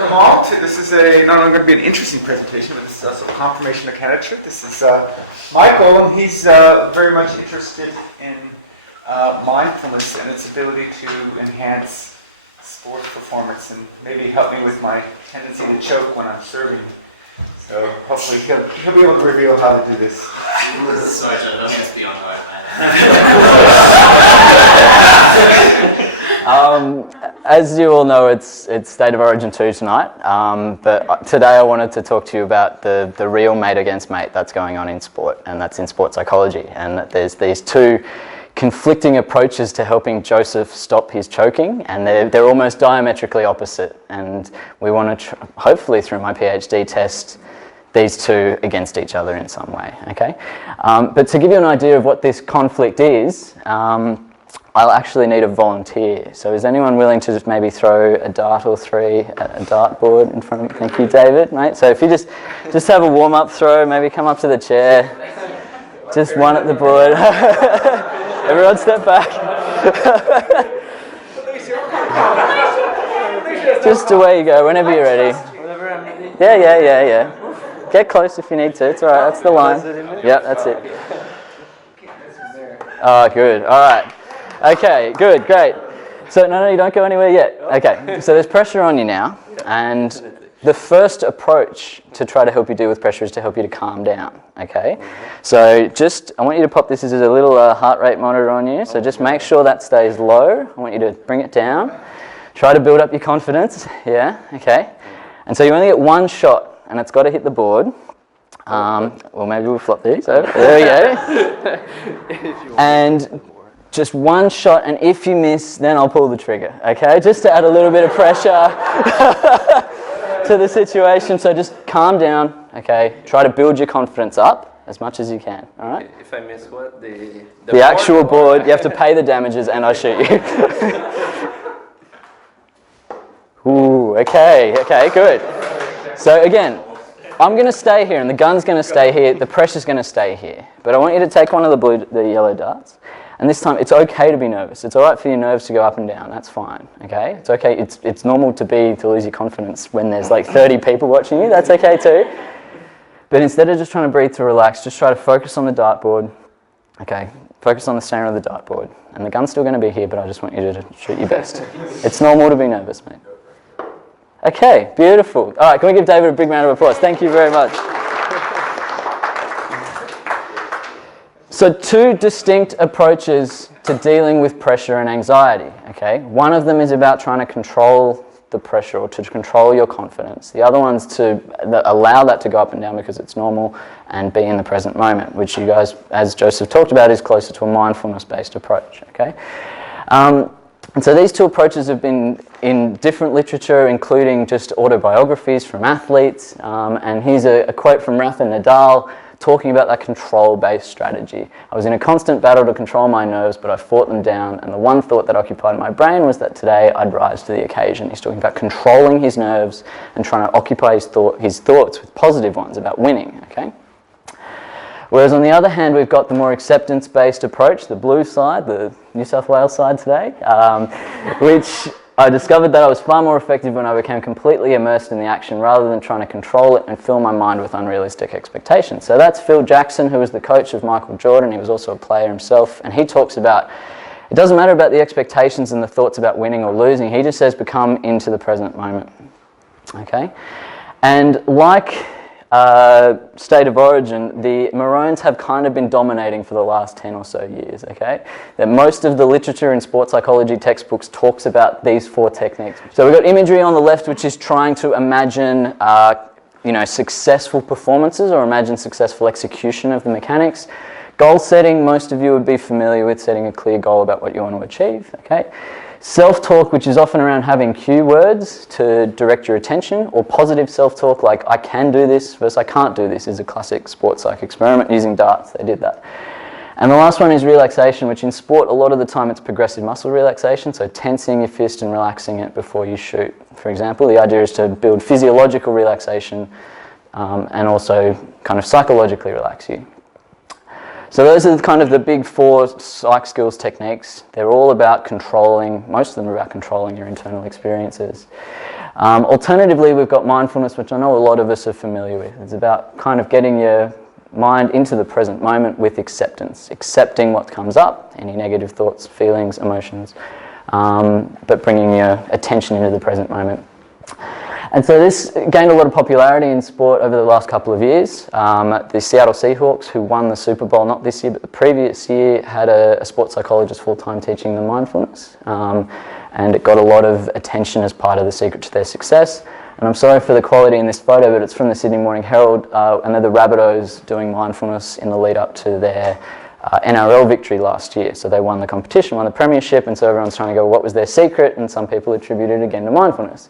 welcome all to, this is not only going to be an interesting presentation, but this is also Confirmation of Candidature. This is Michael, and he's very much interested in mindfulness and its ability to enhance sports performance and maybe help me with my tendency to choke when I'm serving. So hopefully he'll be able to reveal how to do this. Sorry, John, don't get to be on guard, As you all know, it's State of Origin 2 tonight, but today I wanted to talk to you about the real mate against mate that's going on in sport, and that's in sport psychology. And that there's these two conflicting approaches to helping Joseph stop his choking, and they're almost diametrically opposite. And we want to, hopefully through my PhD, test these two against each other in some way, okay? But to give you an idea of what this conflict is, I'll actually need a volunteer. So is anyone willing to just maybe throw a dart or three at a dartboard in front of me? Thank you, David, mate. So if you just have a warm-up throw, maybe come up to the chair. Just one at the board. Everyone step back. Just away you go, whenever you're ready. Yeah. Get close if you need to. It's all right, that's the line. Yep, that's it. Oh, good. All right. Okay, good, great. So, no, you don't go anywhere yet. Okay, so there's pressure on you now, and the first approach to try to help you deal with pressure is to help you to calm down, okay? So I want you to pop this as a little heart rate monitor on you, so just make sure that stays low. I want you to bring it down. Try to build up your confidence, yeah, okay? And so you only get one shot, and it's got to hit the board. Well, maybe we'll flop these over. There we go. And just one shot, and if you miss, then I'll pull the trigger, okay? Just to add a little bit of pressure to the situation. So just calm down, okay? Try to build your confidence up as much as you can, all right? If I miss what? The actual board, you have to pay the damages and I shoot you. Ooh, okay, good. So again, I'm going to stay here and the gun's going to stay here, the pressure's going to stay here. But I want you to take one of the yellow darts. And this time, it's okay to be nervous. It's all right for your nerves to go up and down. That's fine, okay? It's okay. It's normal to lose your confidence when there's like 30 people watching you. That's okay too. But instead of just trying to breathe to relax, just try to focus on the dartboard, okay? Focus on the center of the dartboard. And the gun's still going to be here, but I just want you to shoot your best. It's normal to be nervous, mate. Okay, beautiful. All right, can we give David a big round of applause? Thank you very much. So two distinct approaches to dealing with pressure and anxiety, okay? One of them is about trying to control the pressure or to control your confidence. The other one's to allow that to go up and down because it's normal and be in the present moment, which you guys, as Joseph talked about, is closer to a mindfulness-based approach, okay? And so these two approaches have been in different literature, including just autobiographies from athletes. And here's a quote from Rafa Nadal talking about that control-based strategy. I was in a constant battle to control my nerves, but I fought them down. And the one thought that occupied my brain was that today I'd rise to the occasion. He's talking about controlling his nerves and trying to occupy his thoughts with positive ones about winning, okay? Whereas on the other hand, we've got the more acceptance-based approach, the blue side, the New South Wales side today, which I discovered that I was far more effective when I became completely immersed in the action rather than trying to control it and fill my mind with unrealistic expectations. So that's Phil Jackson, who was the coach of Michael Jordan. He was also a player himself, and he talks about, it doesn't matter about the expectations and the thoughts about winning or losing. He just says become into the present moment, okay? And like State of Origin, the Maroons have kind of been dominating for the last 10 or so years, okay? That most of the literature in sports psychology textbooks talks about these four techniques. So we've got imagery on the left, which is trying to imagine successful performances or imagine successful execution of the mechanics. Goal setting, most of you would be familiar with setting a clear goal about what you want to achieve, okay? Self-talk, which is often around having cue words to direct your attention, or positive self-talk like I can do this versus I can't do this is a classic sports psych experiment using darts. They did that. And the last one is relaxation, which in sport a lot of the time it's progressive muscle relaxation, so tensing your fist and relaxing it before you shoot. For example, the idea is to build physiological relaxation and also kind of psychologically relax you. So those are kind of the big four psych skills techniques. They're all about controlling, most of them are about controlling your internal experiences. Alternatively, we've got mindfulness, which I know a lot of us are familiar with. It's about kind of getting your mind into the present moment with acceptance, accepting what comes up, any negative thoughts, feelings, emotions, but bringing your attention into the present moment. And so this gained a lot of popularity in sport over the last couple of years. The Seattle Seahawks, who won the Super Bowl, not this year, but the previous year, had a sports psychologist full-time teaching them mindfulness. And it got a lot of attention as part of the secret to their success. And I'm sorry for the quality in this photo, but it's from the Sydney Morning Herald, and they're the Rabbitohs doing mindfulness in the lead up to their NRL victory last year. So they won the competition, won the premiership, and so everyone's trying to go, what was their secret? And some people attribute it again to mindfulness.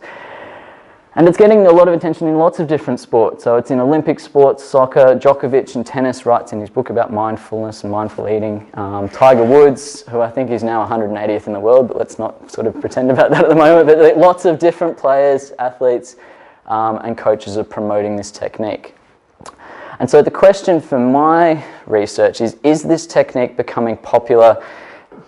And it's getting a lot of attention in lots of different sports. So it's in Olympic sports, soccer. Djokovic in tennis writes in his book about mindfulness and mindful eating. Tiger Woods, who I think is now 180th in the world, but let's not sort of pretend about that at the moment. But lots of different players, athletes, and coaches are promoting this technique. And so the question for my research is this technique becoming popular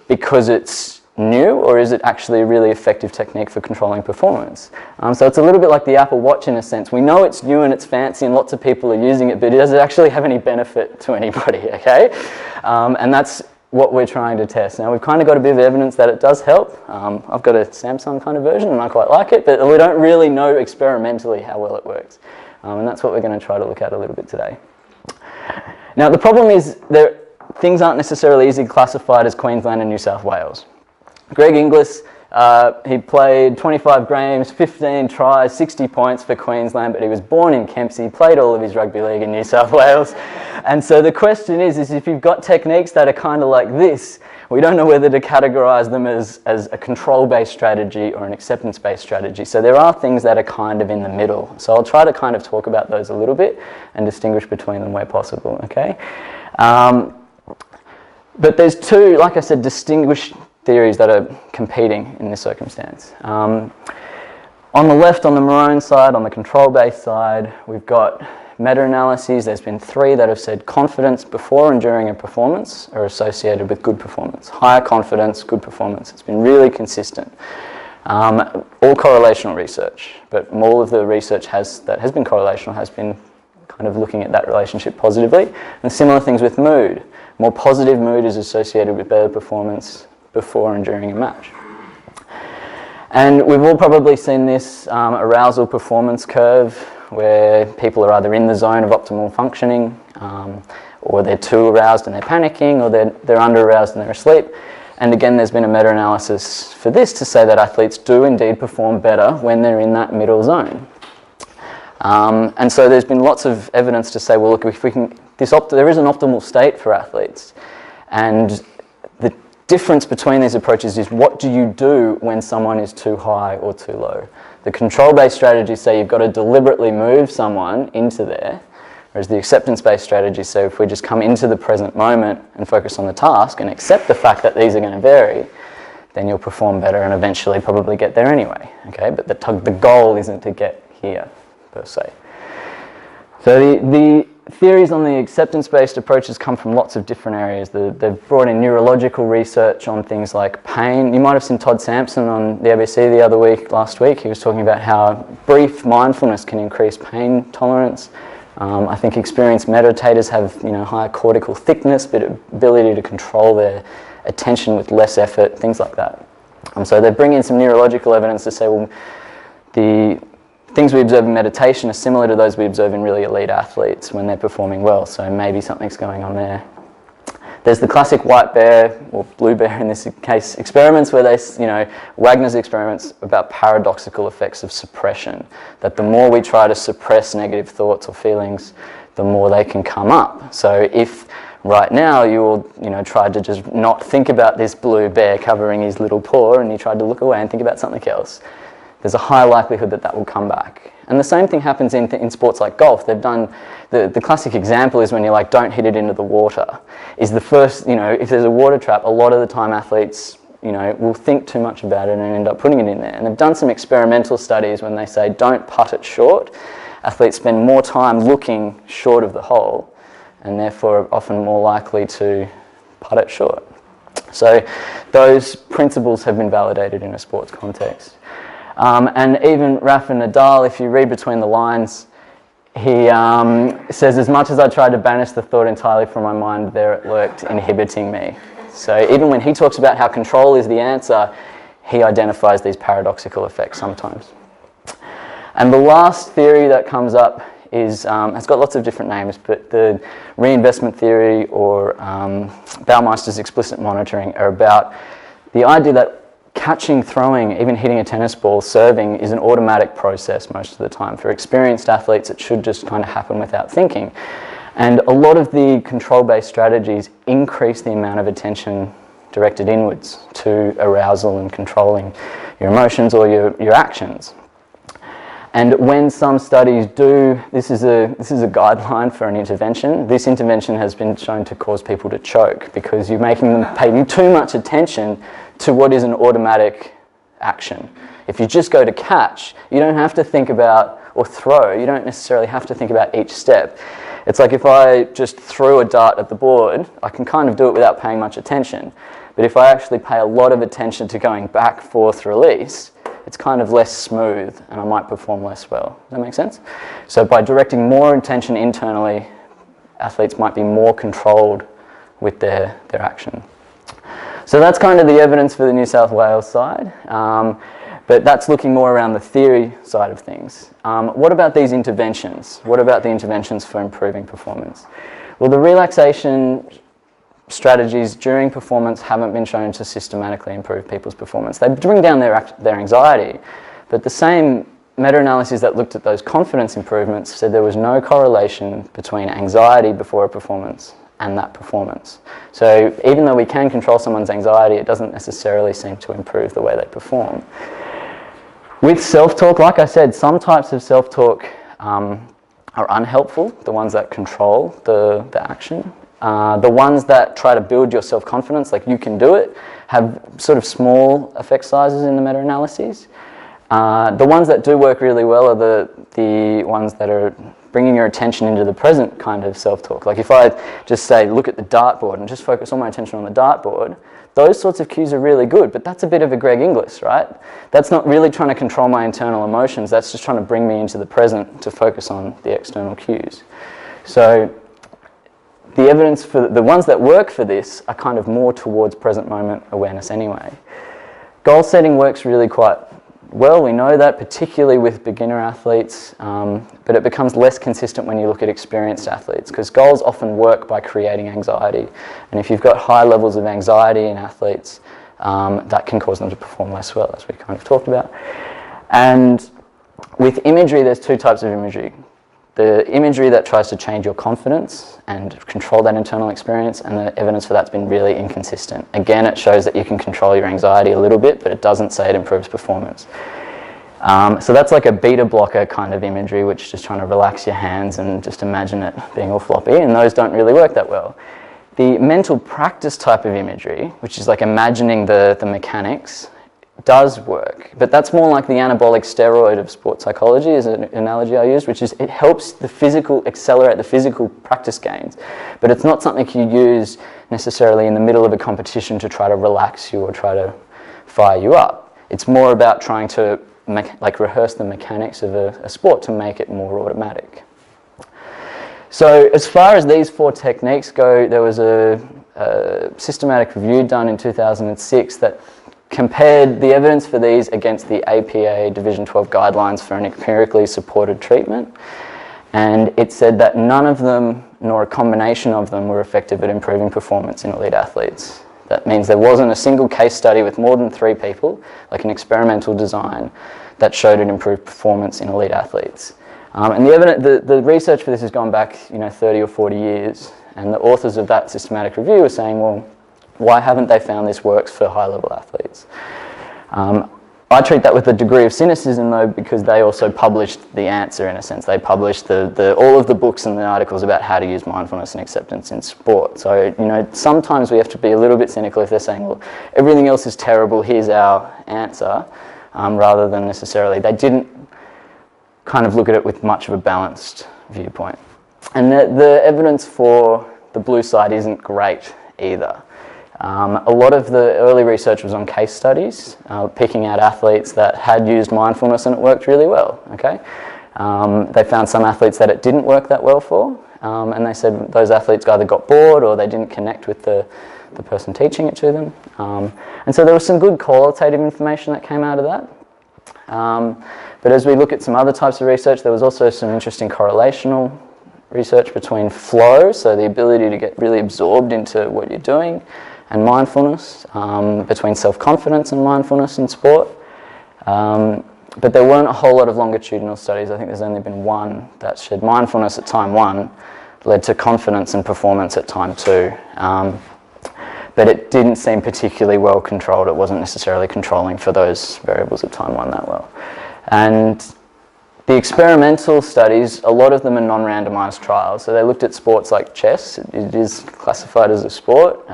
because it's new, or is it actually a really effective technique for controlling performance? So it's a little bit like the Apple Watch in a sense. We know it's new and it's fancy and lots of people are using it, but does it actually have any benefit to anybody, okay? And that's what we're trying to test. Now, we've kind of got a bit of evidence that it does help. I've got a Samsung kind of version and I quite like it, but we don't really know experimentally how well it works. And that's what we're going to try to look at a little bit today. Now, the problem is that things aren't necessarily easily classified as Queensland and New South Wales. Greg Inglis, he played 25 games, 15 tries, 60 points for Queensland, but he was born in Kempsey, played all of his rugby league in New South Wales. And so the question is if you've got techniques that are kind of like this, we don't know whether to categorise them as a control-based strategy or an acceptance-based strategy. So there are things that are kind of in the middle. So I'll try to kind of talk about those a little bit and distinguish between them where possible, okay? But there's two, like I said, distinguished theories that are competing in this circumstance. On the left, on the Maroon side, on the control-based side, we've got meta-analyses. There's been 3 that have said confidence before and during a performance are associated with good performance. Higher confidence, good performance. It's been really consistent. All correlational research, but all of the research that has been correlational has been kind of looking at that relationship positively. And similar things with mood. More positive mood is associated with better performance before and during a match. And we've all probably seen this arousal performance curve where people are either in the zone of optimal functioning, or they're too aroused and they're panicking, or they're under aroused and they're asleep. And again, there's been a meta-analysis for this to say that athletes do indeed perform better when they're in that middle zone. And so there's been lots of evidence to say, well, look, if we can, there is an optimal state for athletes, and the difference between these approaches is what do you do when someone is too high or too low. The control-based strategies say you've got to deliberately move someone into there, whereas the acceptance-based strategies say if we just come into the present moment and focus on the task and accept the fact that these are going to vary, then you'll perform better and eventually probably get there anyway. Okay, but the goal isn't to get here, per se. So the theories on the acceptance-based approaches come from lots of different areas. They've brought in neurological research on things like pain. You might have seen Todd Sampson on the ABC last week. He was talking about how brief mindfulness can increase pain tolerance. I think experienced meditators have higher cortical thickness, but ability to control their attention with less effort, things like that. So they bring in some neurological evidence to say, well, the things we observe in meditation are similar to those we observe in really elite athletes when they're performing well, so maybe something's going on there. There's the classic white bear, or blue bear in this case, experiments where Wagner's experiments about paradoxical effects of suppression, that the more we try to suppress negative thoughts or feelings, the more they can come up. So if right now you all tried to just not think about this blue bear covering his little paw and you tried to look away and think about something else, there's a high likelihood that will come back. And the same thing happens in sports like golf. They've done, the classic example is when you're don't hit it into the water. Is the first, if there's a water trap, a lot of the time athletes, will think too much about it and end up putting it in there. And they've done some experimental studies when they say don't putt it short. Athletes spend more time looking short of the hole and therefore are often more likely to putt it short. So those principles have been validated in a sports context. And even Rafa Nadal, if you read between the lines, he says, as much as I tried to banish the thought entirely from my mind, there it lurked, inhibiting me. So even when he talks about how control is the answer, he identifies these paradoxical effects sometimes. And the last theory that comes up is, it's got lots of different names, but the reinvestment theory or Baumeister's explicit monitoring are about the idea that catching, throwing, even hitting a tennis ball, serving is an automatic process most of the time. For experienced athletes, it should just kind of happen without thinking. And a lot of the control-based strategies increase the amount of attention directed inwards to arousal and controlling your emotions or your actions. And when some studies do, this is a guideline for an intervention. This intervention has been shown to cause people to choke because you're making them pay too much attention to what is an automatic action. If you just go to catch, you don't have to think about, or throw, you don't necessarily have to think about each step. It's like if I just threw a dart at the board, I can kind of do it without paying much attention. But if I actually pay a lot of attention to going back, forth, release, it's kind of less smooth and I might perform less well. Does that make sense? So by directing more attention internally, athletes might be more controlled with their action. So that's kind of the evidence for the New South Wales side, but that's looking more around the theory side of things. What about these interventions? What about the interventions for improving performance? Well, the relaxation strategies during performance haven't been shown to systematically improve people's performance. They bring down their anxiety, but the same meta-analyses that looked at those confidence improvements said there was no correlation between anxiety before a performance and that performance. So even though we can control someone's anxiety, it doesn't necessarily seem to improve the way they perform. With self-talk, like I said, some types of self-talk are unhelpful, the ones that control the action. The ones that try to build your self-confidence, like you can do it, have sort of small effect sizes in the meta-analyses. The ones that do work really well are the ones that are bringing your attention into the present kind of self-talk. Like if I just say, look at the dartboard and just focus all my attention on the dartboard, those sorts of cues are really good, but that's a bit of a Greg Inglis, right? That's not really trying to control my internal emotions, that's just trying to bring me into the present to focus on the external cues. So the evidence for the ones that work for this are kind of more towards present moment awareness anyway. Goal setting works really quite well, we know that, particularly with beginner athletes, but it becomes less consistent when you look at experienced athletes because goals often work by creating anxiety. And if you've got high levels of anxiety in athletes, that can cause them to perform less well, as we kind of talked about. And with imagery, there's two types of imagery. The imagery that tries to change your confidence and control that internal experience, and the evidence for that's been really inconsistent. Again, it shows that you can control your anxiety a little bit, but it doesn't say it improves performance. So that's like a beta blocker kind of imagery, which is just trying to relax your hands and just imagine it being all floppy, and those don't really work that well. The mental practice type of imagery, which is like imagining the mechanics, does work, but that's more like the anabolic steroid of sports psychology is an analogy I use, which is it helps accelerate the physical practice gains, but it's not something you use necessarily in the middle of a competition to try to relax you or try to fire you up. It's more about trying to rehearse the mechanics of a sport to make it more automatic. So as far as these four techniques go, there was a systematic review done in 2006 that compared the evidence for these against the APA Division 12 guidelines for an empirically supported treatment, and it said that none of them, nor a combination of them, were effective at improving performance in elite athletes. That means there wasn't a single case study with more than 3 people, like an experimental design, that showed an improved performance in elite athletes. And the research for this has gone back 30 or 40 years, and the authors of that systematic review are saying, well, why haven't they found this works for high-level athletes? I treat that with a degree of cynicism, though, because they also published the answer, in a sense. They published all of the books and the articles about how to use mindfulness and acceptance in sport. So, sometimes we have to be a little bit cynical if they're saying, well, everything else is terrible, here's our answer, rather than necessarily. They didn't kind of look at it with much of a balanced viewpoint. And the evidence for the blue side isn't great either. A lot of the early research was on case studies, picking out athletes that had used mindfulness and it worked really well, okay? They found some athletes that it didn't work that well for, and they said those athletes either got bored or they didn't connect with the person teaching it to them. And so there was some good qualitative information that came out of that. But as we look at some other types of research, there was also some interesting correlational research between flow, so the ability to get really absorbed into what you're doing, and mindfulness, between self-confidence and mindfulness in sport. But there weren't a whole lot of longitudinal studies. I think there's only been one that showed mindfulness at time 1 led to confidence and performance at time 2. But it didn't seem particularly well controlled. It wasn't necessarily controlling for those variables at time 1 that well. And the experimental studies, a lot of them are non-randomized trials. So they looked at sports like chess. It is classified as a sport.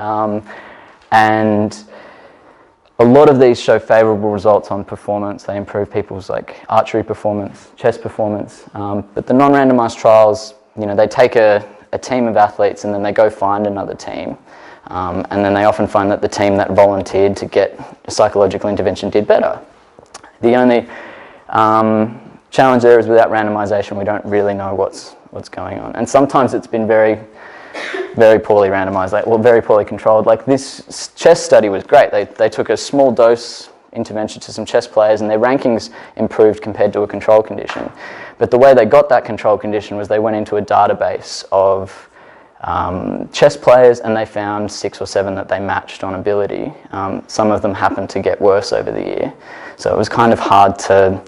And a lot of these show favourable results on performance. They improve people's like archery performance, chess performance. But the non-randomised trials, you know, they take a team of athletes and then they go find another team. And then they often find that the team that volunteered to get a psychological intervention did better. The only challenge there is without randomisation, we don't really know what's going on. And sometimes it's been very poorly randomised, very poorly controlled. Like this chess study was great. They took a small dose intervention to some chess players and their rankings improved compared to a control condition. But the way they got that control condition was they went into a database of chess players and they found 6 or 7 that they matched on ability. Some of them happened to get worse over the year. So it was kind of hard to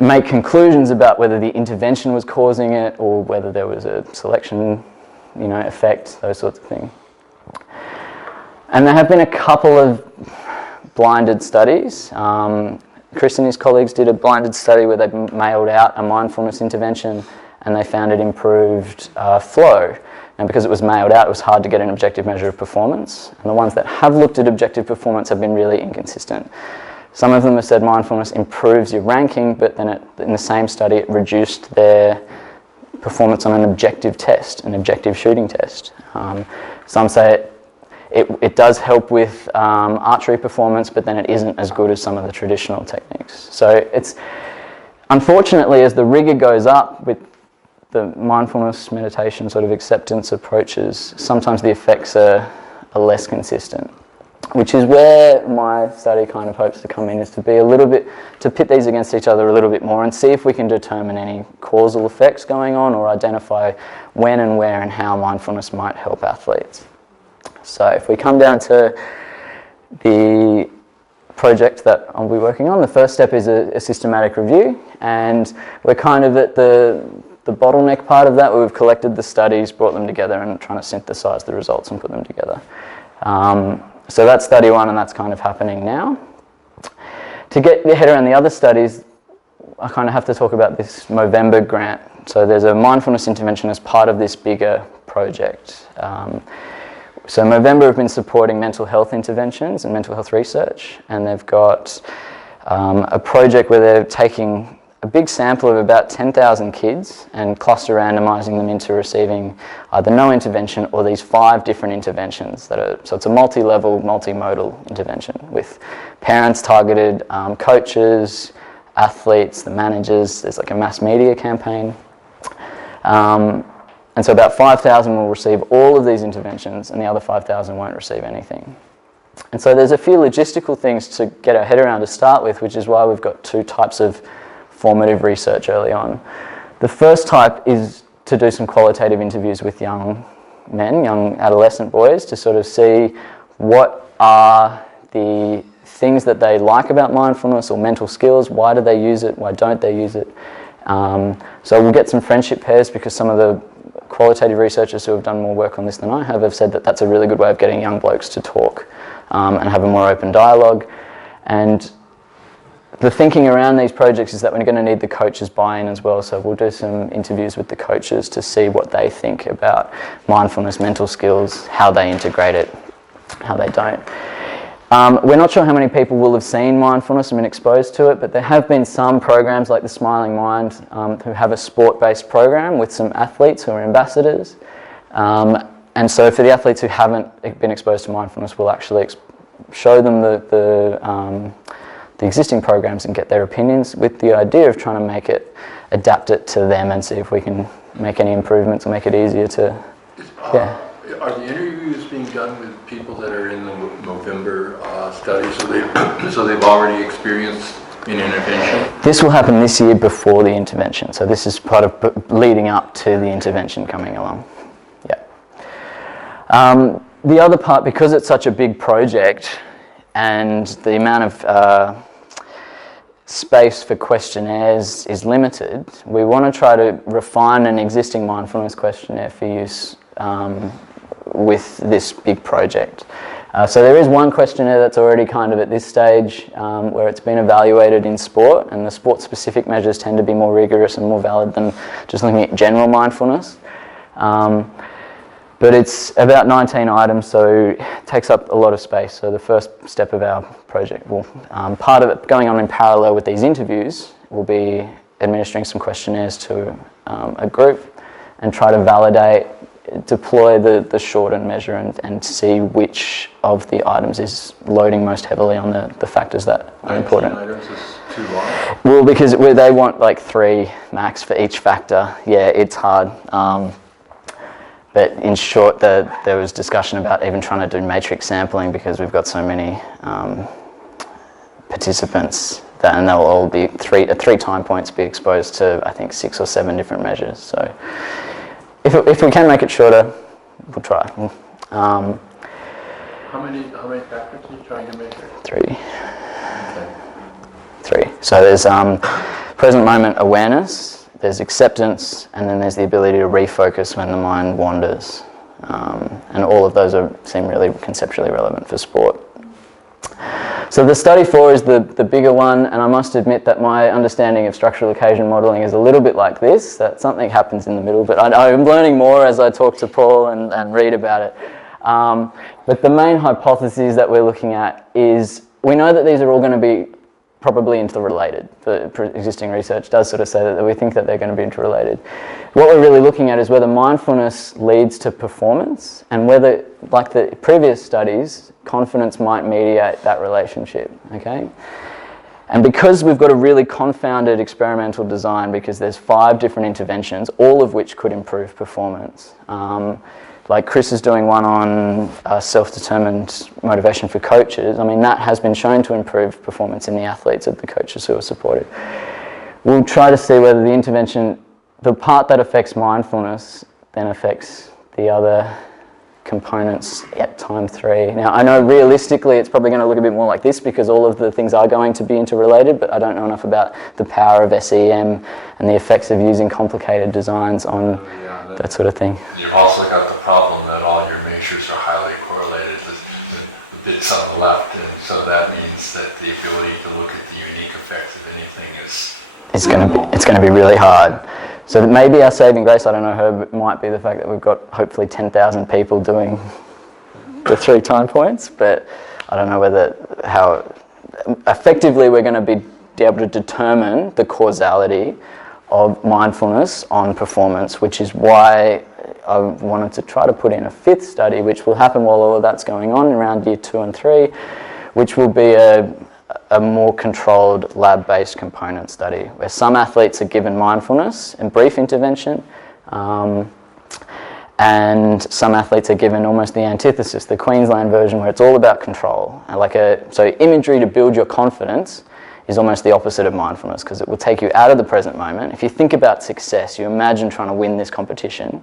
make conclusions about whether the intervention was causing it or whether there was a selection, you know, effect, those sorts of things. And there have been a couple of blinded studies. Chris and his colleagues did a blinded study where they mailed out a mindfulness intervention and they found it improved flow. And because it was mailed out, it was hard to get an objective measure of performance. And the ones that have looked at objective performance have been really inconsistent. Some of them have said mindfulness improves your ranking, but then in the same study it reduced their performance on an objective test, an objective shooting test. Some say it does help with archery performance, but then it isn't as good as some of the traditional techniques. So it's, unfortunately, as the rigor goes up with the mindfulness meditation sort of acceptance approaches, sometimes the effects are less consistent, which is where my study kind of hopes to come in, is to be a little bit, to pit these against each other a little bit more and see if we can determine any causal effects going on or identify when and where and how mindfulness might help athletes. So if we come down to the project that I'll be working on, the first step is a systematic review, and we're kind of at the bottleneck part of that, where we've collected the studies, brought them together and trying to synthesize the results and put them together. So that's study 1 and that's kind of happening now. To get your head around the other studies, I kind of have to talk about this Movember grant. So there's a mindfulness intervention as part of this bigger project. So Movember have been supporting mental health interventions and mental health research, and they've got a project where they're taking a big sample of about 10,000 kids and cluster randomising them into receiving either no intervention or these 5 different interventions so it's a multi-level, multimodal intervention with parents targeted, coaches, athletes, the managers. There's like a mass media campaign. And so about 5,000 will receive all of these interventions and the other 5,000 won't receive anything. And so there's a few logistical things to get our head around to start with, which is why we've got 2 types of formative research early on. The first type is to do some qualitative interviews with young men, young adolescent boys, to sort of see what are the things that they like about mindfulness or mental skills, why do they use it, why don't they use it. So we'll get some friendship pairs, because some of the qualitative researchers who have done more work on this than I have said that that's a really good way of getting young blokes to talk and have a more open dialogue. And the thinking around these projects is that we're going to need the coaches' buy-in as well, so we'll do some interviews with the coaches to see what they think about mindfulness, mental skills, how they integrate it, how they don't. We're not sure how many people will have seen mindfulness and been exposed to it, but there have been some programs like the Smiling Mind who have a sport-based program with some athletes who are ambassadors. And so for the athletes who haven't been exposed to mindfulness, we'll actually show them the existing programs and get their opinions, with the idea of trying to adapt it to them and see if we can make any improvements or make it easier to, Are the interviews being done with people that are in the November study, so they've already experienced an intervention? This will happen this year before the intervention, so this is part of leading up to the intervention coming along. Yeah. The other part, because it's such a big project and the amount of space for questionnaires is limited, we want to try to refine an existing mindfulness questionnaire for use with this big project. So there is one questionnaire that's already kind of at this stage where it's been evaluated in sport, and the sport-specific measures tend to be more rigorous and more valid than just looking at general mindfulness. But it's about 19 items, so it takes up a lot of space. So the first step of our project, part of it going on in parallel with these interviews, will be administering some questionnaires to a group and try to validate, deploy the shortened measure and see which of the items is loading most heavily on the factors that are important. 19 items is too long? Well, because they want like 3 max for each factor. Yeah, it's hard. But in short, there was discussion about even trying to do matrix sampling because we've got so many participants and they'll all be at 3 time points be exposed to, I think, 6 or 7 different measures. So if we can make it shorter, we'll try. How many factors are you trying to measure? 3. Okay. 3. So there's present moment awareness, there's acceptance, and then there's the ability to refocus when the mind wanders. And all of those seem really conceptually relevant for sport. So the study 4 is the bigger one, and I must admit that my understanding of structural occasion modelling is a little bit like this, that something happens in the middle, but I'm learning more as I talk to Paul and read about it. But the main hypothesis that we're looking at is, we know that these are all going to be probably interrelated. The existing research does sort of say that we think that they're going to be interrelated. What we're really looking at is whether mindfulness leads to performance and whether, like the previous studies, confidence might mediate that relationship, okay? And because we've got a really confounded experimental design, because there's 5 different interventions, all of which could improve performance. Like Chris is doing one on self-determined motivation for coaches. I mean, that has been shown to improve performance in the athletes of the coaches who are supported. We'll try to see whether the intervention, the part that affects mindfulness, then affects the other components at time 3. Now, I know realistically it's probably going to look a bit more like this because all of the things are going to be interrelated, but I don't know enough about the power of SEM and the effects of using complicated designs on that sort of thing. You've also got the problem that all your measures are highly correlated with the bits on the left, and so that means that the ability to look at the unique effects of anything is... It's going to be really hard. So maybe our saving grace, I don't know, Herb, might be the fact that we've got hopefully 10,000 people doing the 3 time points, but I don't know how effectively we're going to be able to determine the causality of mindfulness on performance, which is why I wanted to try to put in a 5th study, which will happen while all of that's going on around year 2 and 3, which will be a more controlled lab-based component study where some athletes are given mindfulness and brief intervention, and some athletes are given almost the antithesis, the Queensland version, where it's all about control. So imagery to build your confidence is almost the opposite of mindfulness, because it will take you out of the present moment. If you think about success, you imagine trying to win this competition,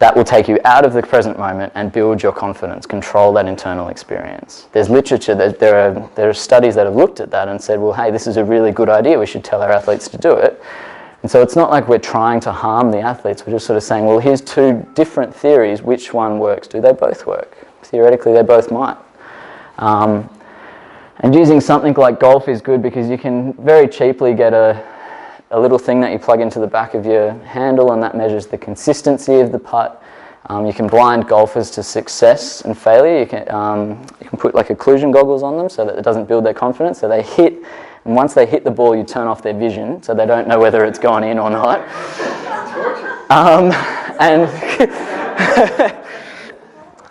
that will take you out of the present moment and build your confidence, control that internal experience. There's literature, there are studies that have looked at that and said, well, hey, this is a really good idea, we should tell our athletes to do it. And so it's not like we're trying to harm the athletes, we're just sort of saying, well, here's 2 different theories, which one works? Do they both work? Theoretically, they both might. And using something like golf is good because you can very cheaply get a little thing that you plug into the back of your handle, and that measures the consistency of the putt. You can blind golfers to success and failure. You can put like occlusion goggles on them so that it doesn't build their confidence. So they hit, and once they hit the ball, you turn off their vision so they don't know whether it's gone in or not. And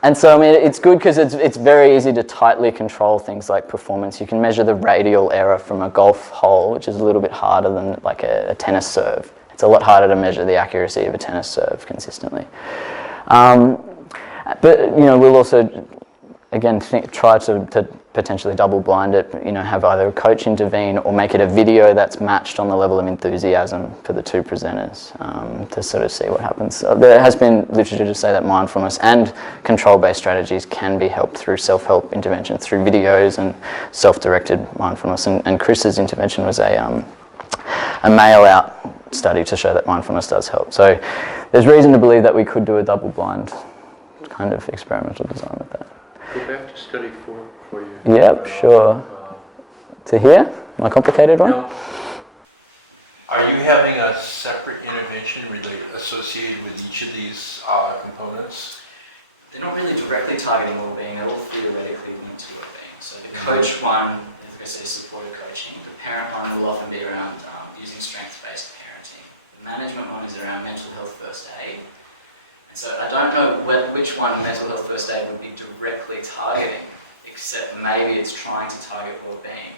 and so, I mean, it's good because it's very easy to tightly control things like performance. You can measure the radial error from a golf hole, which is a little bit harder than like a tennis serve. It's a lot harder to measure the accuracy of a tennis serve consistently. But, you know, we'll also, again, try to potentially double blind it, you know, have either a coach intervene or make it a video that's matched on the level of enthusiasm for the two presenters to sort of see what happens. There has been literature to say that mindfulness and control-based strategies can be helped through self-help intervention, through videos and self-directed mindfulness. And Chris's intervention was a mail-out study to show that mindfulness does help. So there's reason to believe that we could do a double-blind kind of experimental design with that. Go back to study 4 for you. Yep, sure. To here? My complicated one? No. Are you having a separate intervention associated with each of these components? They're not really directly targeting well-being, they're all theoretically linked to well-being. So the coach one, as I say, supportive coaching. The parent one will often be around using strengths-based parenting. The management one is around mental health first aid. And so I don't know which one mental health first aid would be directly targeting, except maybe it's trying to target well-being.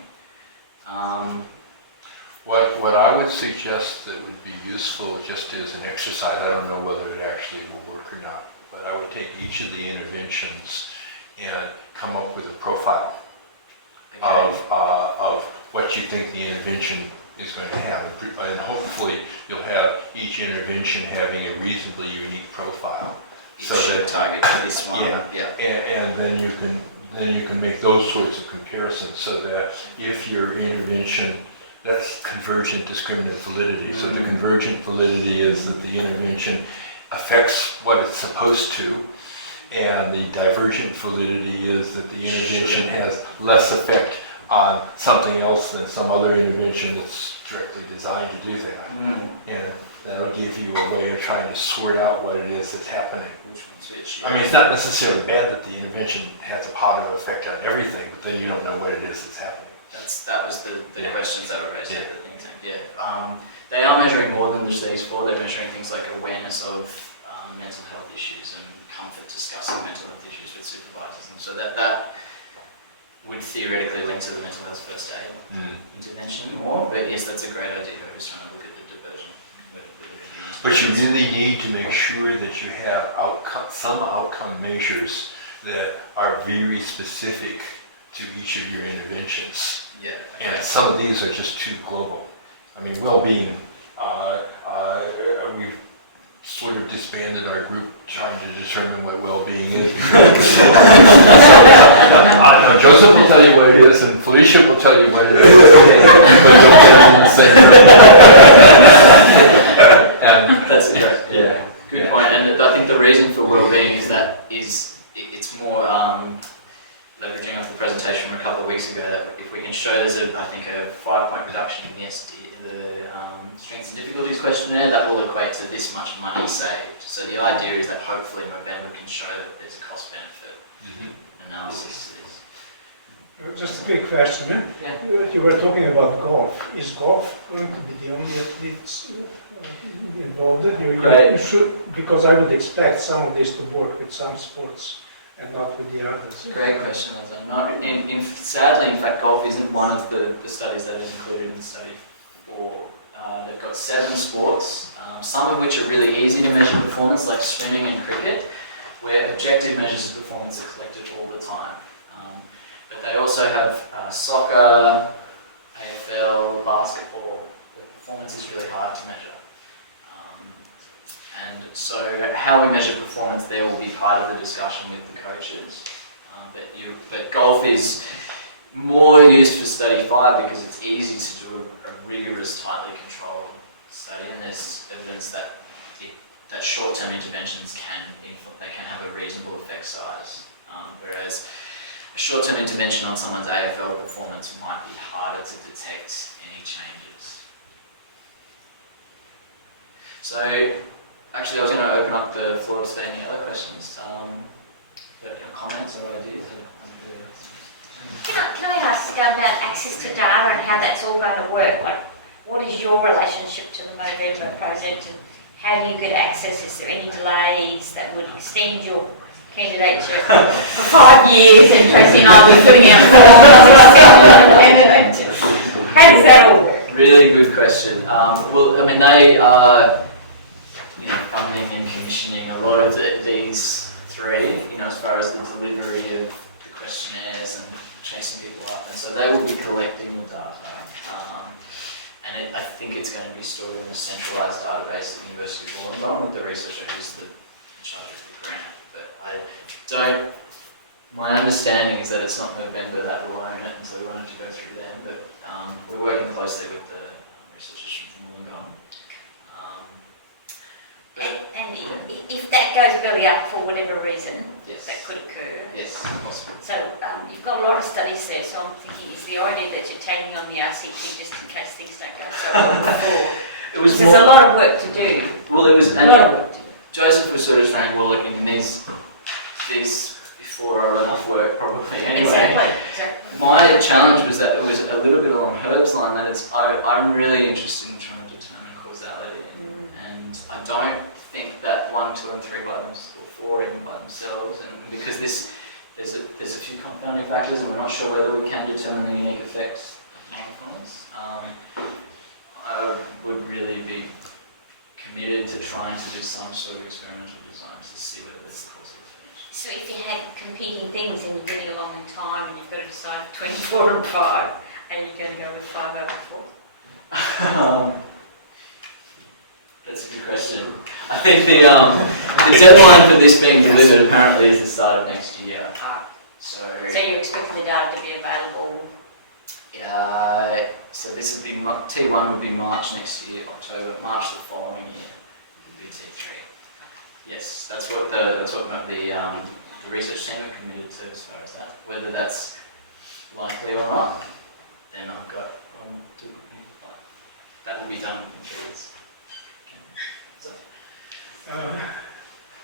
What I would suggest that would be useful just as an exercise, I don't know whether it actually will work or not, but I would take each of the interventions and come up with a profile of what you think the intervention is going to have. And hopefully you'll have each intervention having a reasonably unique profile. So that target this one. And then you can make those sorts of comparisons so that if your intervention, that's convergent discriminant validity. So the convergent validity is that the intervention affects what it's supposed to, and the divergent validity is that the intervention has less effect on something else than some other intervention that's directly designed to do that. And that'll give you a way of trying to sort out what it is that's happening. I mean, it's not necessarily bad that the intervention has a positive effect on everything, but then you don't know what it is that's happening. That was the questions that were raised at the think tank. They are measuring more than just these four. They're measuring things like awareness of mental health issues and comfort discussing mental health issues with supervisors. And so that would theoretically link to the mental health first aid intervention more. But yes, that's a great idea. I was trying to look at the diversion. But you really need to make sure that you have some outcome measures that are very specific to each of your interventions. Yeah. And some of these are just too global. I mean, well-being, we've sort of disbanded our group trying to determine what well-being is. No, Joseph will tell you what it is, and Felicia will tell you what it is. But don't get them in the same room. That's good point. And I think the reason for well-being is that it's more leveraging off the presentation from a couple of weeks ago, that if we can show there's a 5-point reduction in the strengths and difficulties questionnaire, that will equate to this much money saved. So the idea is that hopefully in November we can show that there's a cost benefit analysis to this. Just a quick question. Yeah. You were talking about golf. Is golf going to be the only activities involved? You should, because I would expect some of this to work with some sports and not with the others. Great question. No, sadly, in fact, golf isn't one of the studies that is included in study 4. They've got 7 sports, some of which are really easy to measure performance, like swimming and cricket, where objective measures of performance are collected all the time. But they also have soccer, AFL, basketball. The performance is really hard to measure. And so how we measure performance there will be part of the discussion with the coaches. But golf is more used for study 5 because it's easy to do a rigorous, tightly controlled study, and there's evidence that short-term interventions can have a reasonable effect size, whereas a short-term intervention on someone's AFL performance might be harder to detect any changes. So, actually, I was going to open up the floor to any other questions, comments or ideas. Can I ask about access to data and how that's all going to work? Like, what is your relationship to the Movember project, and how do you get access? Is there any delays that would extend your candidature for 5 years and pressing on and putting out candidate? How does that all work? Really good question. Well, I mean, they are funding and commissioning a lot of these three, as far as the delivery of the questionnaires and chasing people up. And so they will be collecting the data. I think it's going to be stored in a centralised database at the University of Wollongong with the researcher who's the charge of the grant. But my understanding is that it's not November that will own it, and so we won't have to go through them. But we're working closely with the researchers from Wollongong. And if that goes belly up for whatever reason, Yes. that could occur. Yes, possible. So you've got a lot of studies there, so I'm thinking, is the idea that you're taking on the RCT just in case things don't go so well before? It was There's a lot of work to do. Well, it was A lot of work to do. Joseph was sort of saying, well, look, these before are enough work probably anyway. Exactly. My challenge was that it was a little bit along Herb's line, that I'm really interested in trying to determine causality, and I don't think that 1, 2, and 3 by themselves, or 4 even by themselves, and because there's a few confounding factors, and we're not sure whether we can determine the unique effects of mindfulness. I would really be committed to trying to do some sort of experimental design to see whether there's causal effect. So if you had competing things and you're getting along in time and you've got to decide between 4 and 5, and you're going to go with 5 over 4? That's a good question. I think the deadline for this being delivered apparently is the start of next year. So you're expecting the data to be available? So this would be T1 would be March next year, March the following year would be T3. Yes, that's what the research team are committed to as far as that. Whether that's likely or not, then I've got that will be done within 3 years.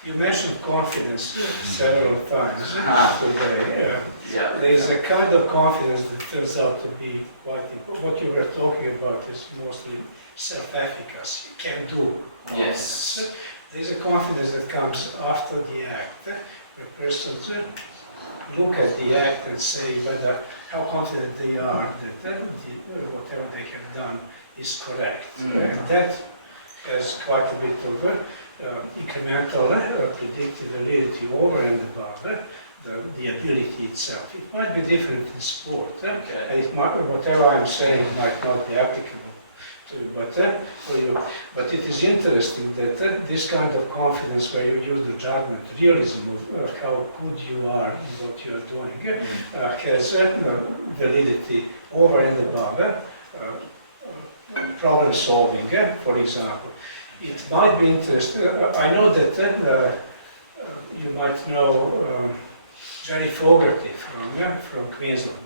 You mentioned confidence several times today. There is a kind of confidence that turns out to be quite important. What you were talking about is mostly self-efficacy, can do. Yes. There is a confidence that comes after the act, where persons look at the act and say whether how confident they are that whatever they have done is correct. And that has quite a bit of incremental predictive validity over and above the ability itself. It might be different in sport. And it might, whatever I'm saying might not be applicable to you, for you. But it is interesting that this kind of confidence, where you use the judgment, realism of how good you are in what you are doing, has validity over and above problem solving, for example. It might be interesting. I know that you might know Jerry Fogarty from Queensland,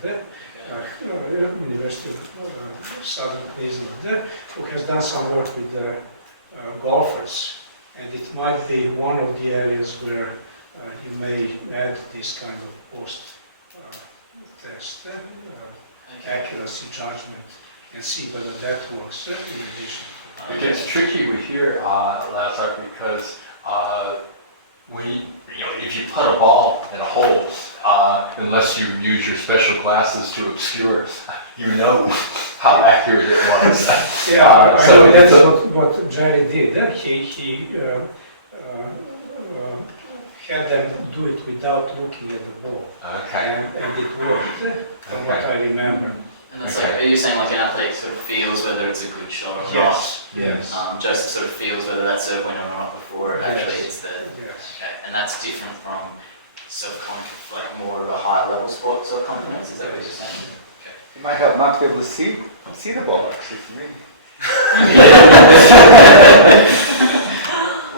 University of Southern Queensland, who has done some work with golfers, and it might be one of the areas where you may add this kind of post-test accuracy judgment and see whether that works in addition. It gets tricky with here, Lazar, because if you put a ball in a hole, unless you use your special glasses to obscure, you know how accurate it was. So that's what Jerry did. He had them do it without looking at the ball, and it worked, from what I remember. And that's like, are you saying like an athlete sort of feels whether it's a good shot or not? Yes. Joseph sort of feels whether that's a win or not before it actually hits the... Yes. Okay, and that's different from self-confidence, like more of a higher level sport self-confidence, is that what you're saying? Okay. It might help not to be able to see the ball, actually, for me.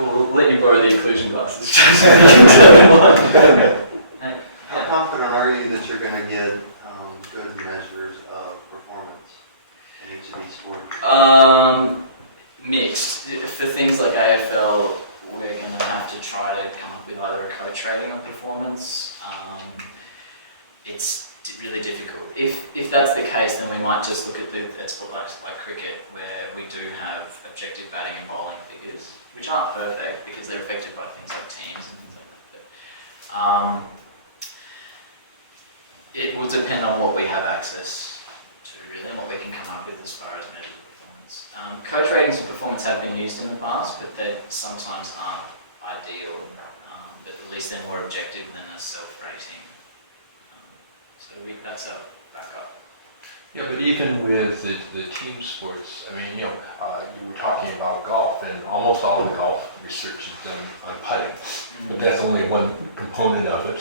We'll let you borrow the inclusion glasses. How confident are you that you're going to get good measures of performance in each of these sports? Mixed. For things like AFL, we're going to have to try to come up with either a coach rating of performance. It's really difficult. If that's the case, then we might just look at the sport like cricket, where we do have objective batting and bowling figures, which which aren't perfect because they're affected by things like teams and things like that. But, it will depend on what we have access to, really, and what we can come up with as far as measured performance. Coach ratings of performance have been used in the past, but they sometimes aren't ideal, but at least they're more objective than a self-rating. So that's our backup. Yeah, but even with the team sports, I mean, you were talking about golf, and almost all the golf research is done on putting, but that's only one component of it,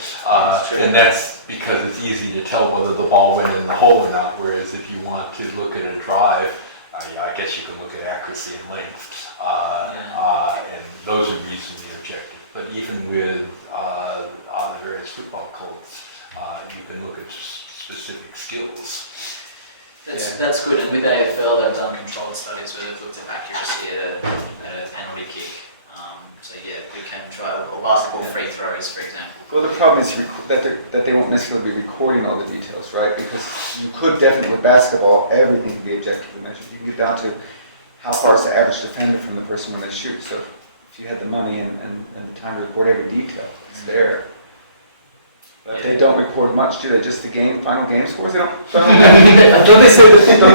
and that's because it's easy to tell whether the ball went in the hole or not, whereas if you want to look at a drive, I guess you can look at accuracy and length, and those are reasonably objective. But even with the various football codes, you can look at specific skills. That's good, and with AFL they've done controller studies where they've looked at accuracy at a penalty kick. So yeah, we can try, or basketball free throws, for example. Well, the problem is that they won't necessarily be recording all the details, right? Because you could definitely, with basketball, everything can be objectively measured. You can get down to how far is the average defender from the person when they shoot. So if you had the money and the time to record every detail, it's there. But they don't record much, do they? Just the final game scores? They don't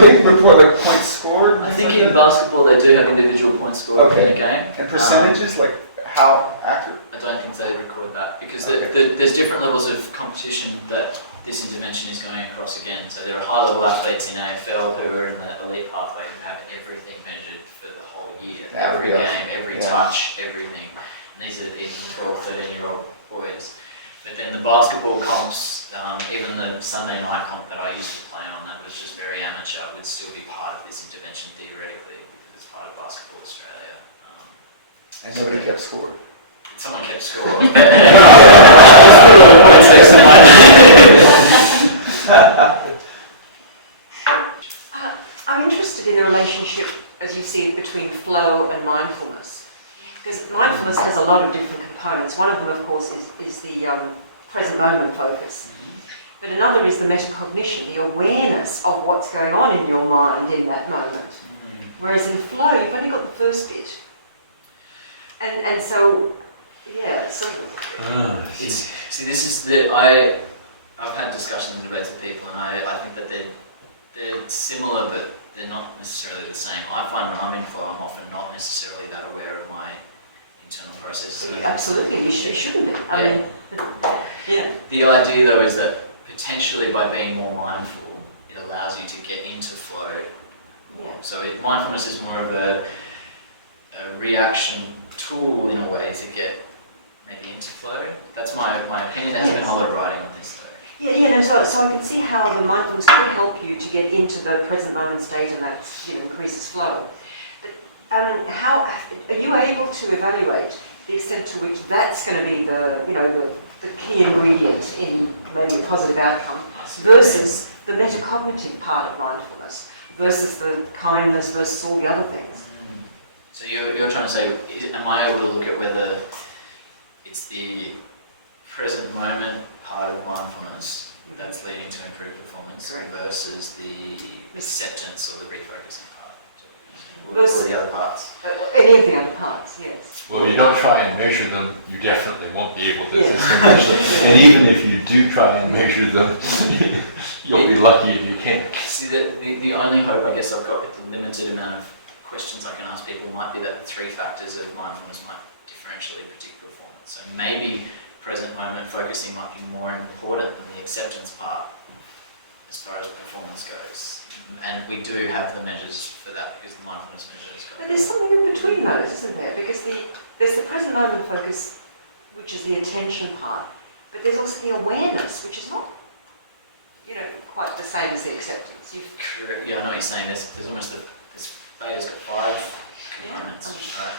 they report like points scored? I think in basketball they do have individual points scored in the game. And percentages, like how accurate? I don't think they record that because there's different levels of competition that this intervention is going across again. So there are high-level athletes in AFL who are in the elite pathway who have everything measured for the whole year. Every game, every touch, everything. And these are the 12 or 13-year-old boys. But then the basketball comps, even the Sunday night comp that I used to play on, that was just very amateur, would still be part of this intervention theoretically, as part of Basketball Australia. And nobody kept score. Someone kept score. I'm interested in the relationship, as you see it, between flow and mindfulness. Because mindfulness has a lot of different components. One of them, of course, is the present moment focus. But another is the metacognition, the awareness of what's going on in your mind in that moment. Whereas in flow, you've only got the first bit. And so, yeah, so... See, this is I've had discussions and debates with people, and I think that they're similar, but they're not necessarily the same. I find when I'm in flow, I'm often not necessarily that aware of my internal processes. Absolutely, you shouldn't be. I mean, yeah. The idea, though, is that potentially by being more mindful, it allows you to get into flow more. Yeah. So mindfulness is more of a reaction tool in a way to get maybe into flow. That's my opinion. There hasn't been a whole lot of writing on this, though. So I can see how the mindfulness could help you to get into the present moment state, and that increases flow. But how are you able to evaluate the extent to which that's going to be the key ingredient in maybe a positive outcome versus the metacognitive part of mindfulness versus the kindness versus all the other things? So you're trying to say, am I able to look at whether it's the present moment part of mindfulness that's leading to improved performance versus the acceptance or the refocusing part? Or the other parts? Any of the other parts, yes. Well, if you don't try and measure them, you definitely won't be able to distinguish them. And even if you do try and measure them, you'll be lucky if you can't. See, the only hope I guess I've got with the limited amount of questions I can ask people might be that the three factors of mindfulness might differentially predict performance. So maybe present moment focusing might be more important than the acceptance part as far as performance goes. And we do have the measures for that because the mindfulness measures go. But there's something in between those, isn't there? Because there's the present moment focus, which is the attention part, but there's also the awareness, which is not, quite the same as the acceptance. Correct. Yeah, I know what you're saying. There's almost Theta's got 5 components, right?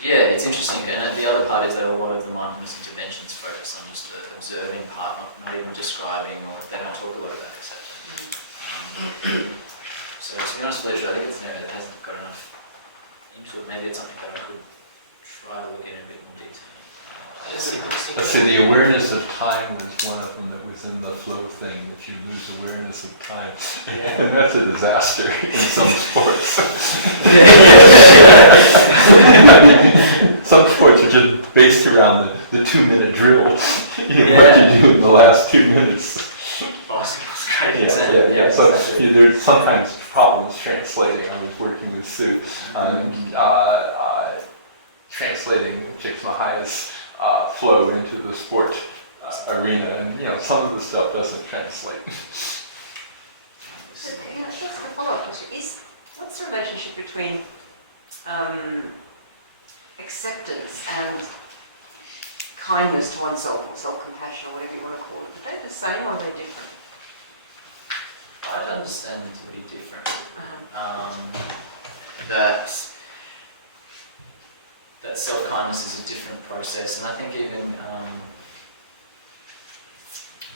Yeah, it's interesting. And the other part is that a lot of the mindfulness interventions focus on just the observing part, not even describing, or they don't talk a lot about acceptance. So to be honest with you, I think it hasn't got enough into it. Maybe it's something that I could try to look at in a bit more detail. Let's say the awareness of time was one of them that was in the flow thing. If you lose awareness of time, And that's a disaster in some sports. Some sports are just based around the 2-minute drill. What you do in the last 2 minutes. Basketball's great. Yeah. So there's sometimes problems translating. I was working with Sue translating Csikszentmihalyi's flow into the sport arena, and some of the stuff doesn't translate. So, just a follow-up question. What's the relationship between acceptance and kindness to oneself, or self-compassion, or whatever you want to call it? Are they the same or are they different? I'd understand them to be different. That self-kindness is a different process, and I think even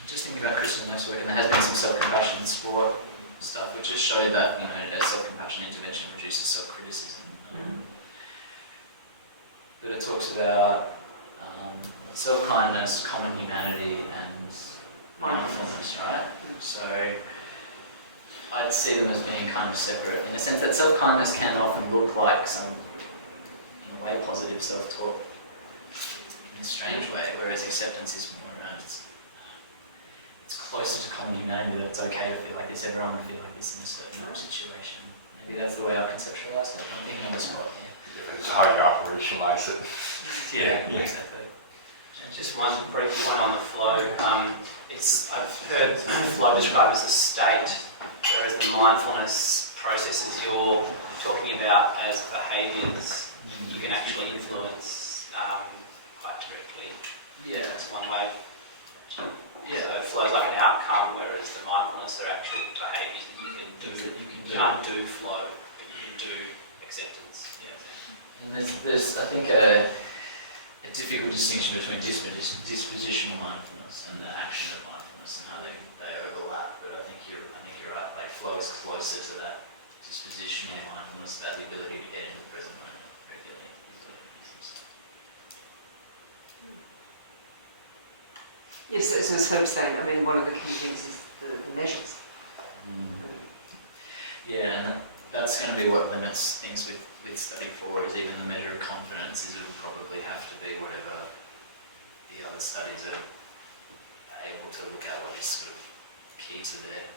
just thinking about Chris Lonsdale's work, and there has been some self-compassion in sport stuff, which just showed that a self-compassion intervention reduces self-criticism. But it talks about self-kindness, common humanity, and mindfulness, right? So I'd see them as being kind of separate, in a sense that self-kindness can often look like some, in a way, positive self-talk in a strange way, whereas acceptance is more around it's closer to common humanity, that it's okay to feel like this, everyone will feel like this in a certain situation. Maybe that's the way I conceptualise it. I'm thinking on the spot here. It's how you operationalize it. Yeah, exactly. Just one brief point on the flow. I've heard flow described as a state, whereas the mindfulness processes you're talking about as behaviours, you can actually influence quite directly. Yeah, that's one way. Yeah, so flow is like an outcome, whereas the mindfulness are actual behaviours that you can do. You can't do flow, but you can do acceptance. Yeah. And there's I think, a difficult distinction between dispositional mindfulness and the action of mindfulness and how they overlap. But I think you're right. Like flow is closer to that dispositional mindfulness, that the ability to get in the present moment regularly. Yes, so as Herb saying, I mean, one of the key things is the measures. Yeah, and that's going to be what limits things with study 4, is even the measure of confidence is it will probably have to be whatever the other studies are able to look at, what is sort of key to their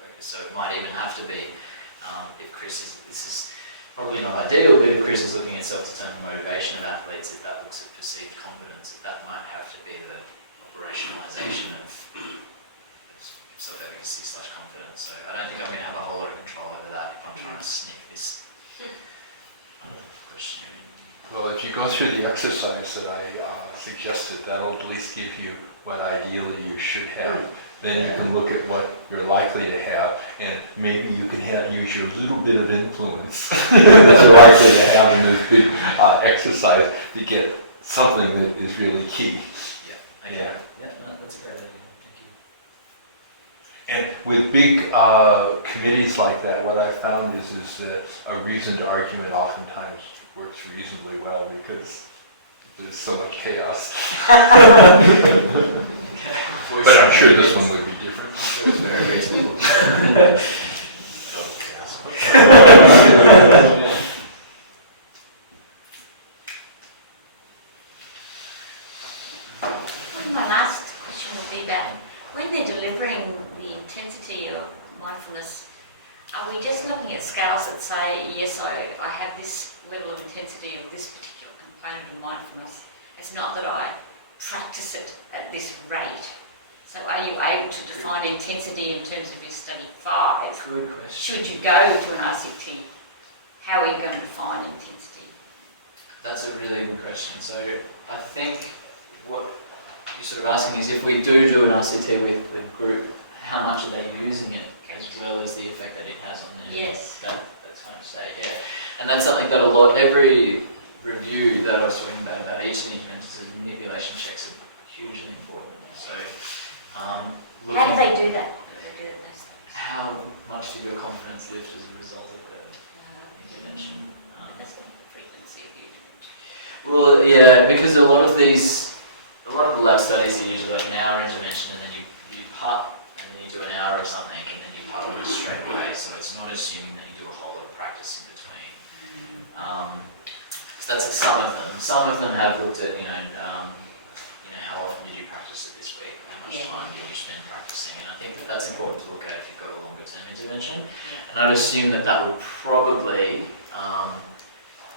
focus. So it might even have to be, if this is probably not ideal, but if Chris is looking at self-determined motivation of athletes, if that looks at perceived competence, that might have to be the operationalisation of self-efficacy/confidence. So I don't think I'm going to have a whole lot of control over that if I'm trying to sneak this question in. Well, if you go through the exercise that I suggested, that'll at least give you what ideally you should have. Then you can look at what you're likely to have, and maybe you can use your little bit of influence that you're likely to have in this big exercise to get something that is really key. Yeah, no, that's a great idea. Thank you. And with big committees like that, what I found is that a reasoned argument oftentimes works reasonably well because there's so much chaos. But I'm sure this one would be different. It's very reasonable. My last question would be about when they're delivering the intensity of mindfulness, are we just looking at scales that say, yes, I have this level of intensity of this particular component of mindfulness? It's not that I practice it at this rate. So are you able to define intensity in terms of your study 5? Good question. Should you go to an RCT? How are you going to define intensity? That's a really good question. So I think what you're sort of asking is if we do an RCT with the group, how much are they using it as well as the effect that it has on them? Yes. That's kind of say, yeah. And that's something that every review that I was talking about each of the interventions, manipulation checks are hugely important. So how do they do that? How much did your confidence lift as a result of the intervention? That's not the frequency of the intervention. Well, yeah, because a lot of the lab studies are usually like an hour intervention, and then you putt, and then you do an hour of something, and then you putt on it straight away. so it's not assuming that you do a whole lot of practice in between. So that's some of them. Some of them have looked at, how often did you practice it this week? How much time did you spend practicing? And I think that that's important to look at if you've got a longer term intervention. And I'd assume that that would probably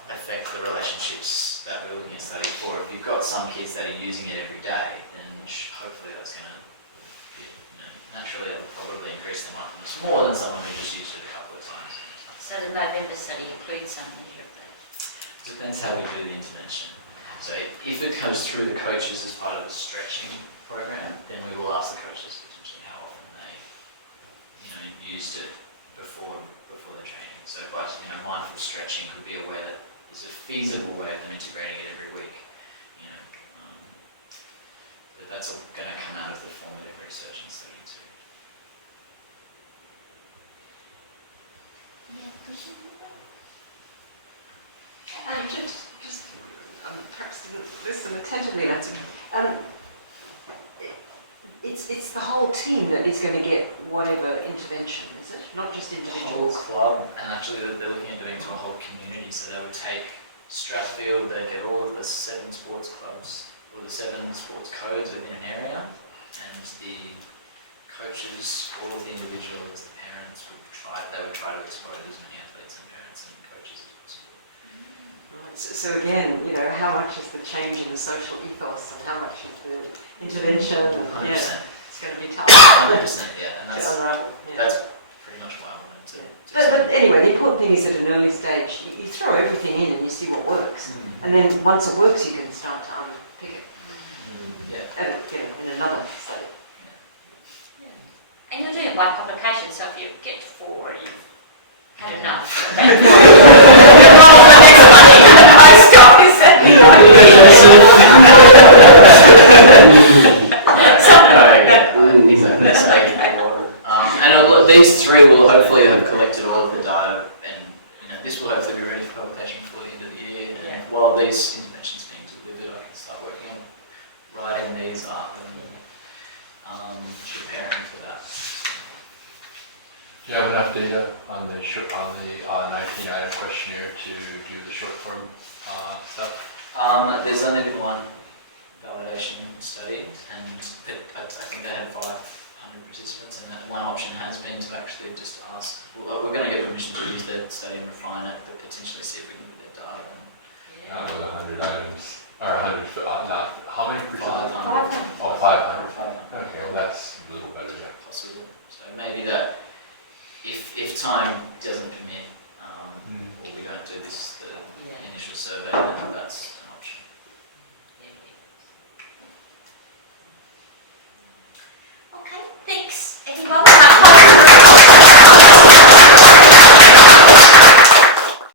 affect the relationships that we're looking at studying for. If you've got some kids that are using it every day, then hopefully that's going to naturally it'll probably increase their mindfulness more than someone who just used it a couple of times. So the November study includes something of that? Depends how we do the intervention. So if it goes through the coaches as part of the stretching program, then we will ask the coaches potentially how often they, used it before the training. So by mindful stretching could be a way that is a feasible way of them integrating it every week. But that's all going to come out of the formative research and study too. Perhaps to listen attentively. It's the whole team that is going to get whatever intervention, is it? Not just The whole individuals. club, and actually they're looking at doing it to a whole community. So they would take Stratfield, they get all of the 7 sports clubs, or the 7 sports codes within an area, and the coaches, all of the individuals, the parents would try to expose as many athletes and parents and coaches as possible. So again, how much is the change in the social ethos and how much is the intervention? 100%. It's going to be tough. 100%, yeah, and that's pretty much why I wanted to. But anyway, the important thing is at an early stage, you throw everything in and you see what works. And then once it works, you can start to unpick it. In another study. And you're doing it by publication, so if you get to 4 and you've had enough, I stop you sending And look, these 3 will hopefully have collected all of the data, and this will hopefully be ready for publication before the end of the year. And while these interventions are being delivered, I can start working on writing these up and preparing for that. Do you have enough data on the 19-item questionnaire to do the short form stuff? There's only been one validation study, and I think they had 500 participants, and that one option has been to actually just ask, we're going to get permission to use the study and refine it, but potentially see if we can get data. Out of 100 items, or 100, how many participants? 500. Oh, 500. Okay, well that's a little better, yeah. Possible. So maybe that, if time doesn't permit, or we don't do the initial survey, then that's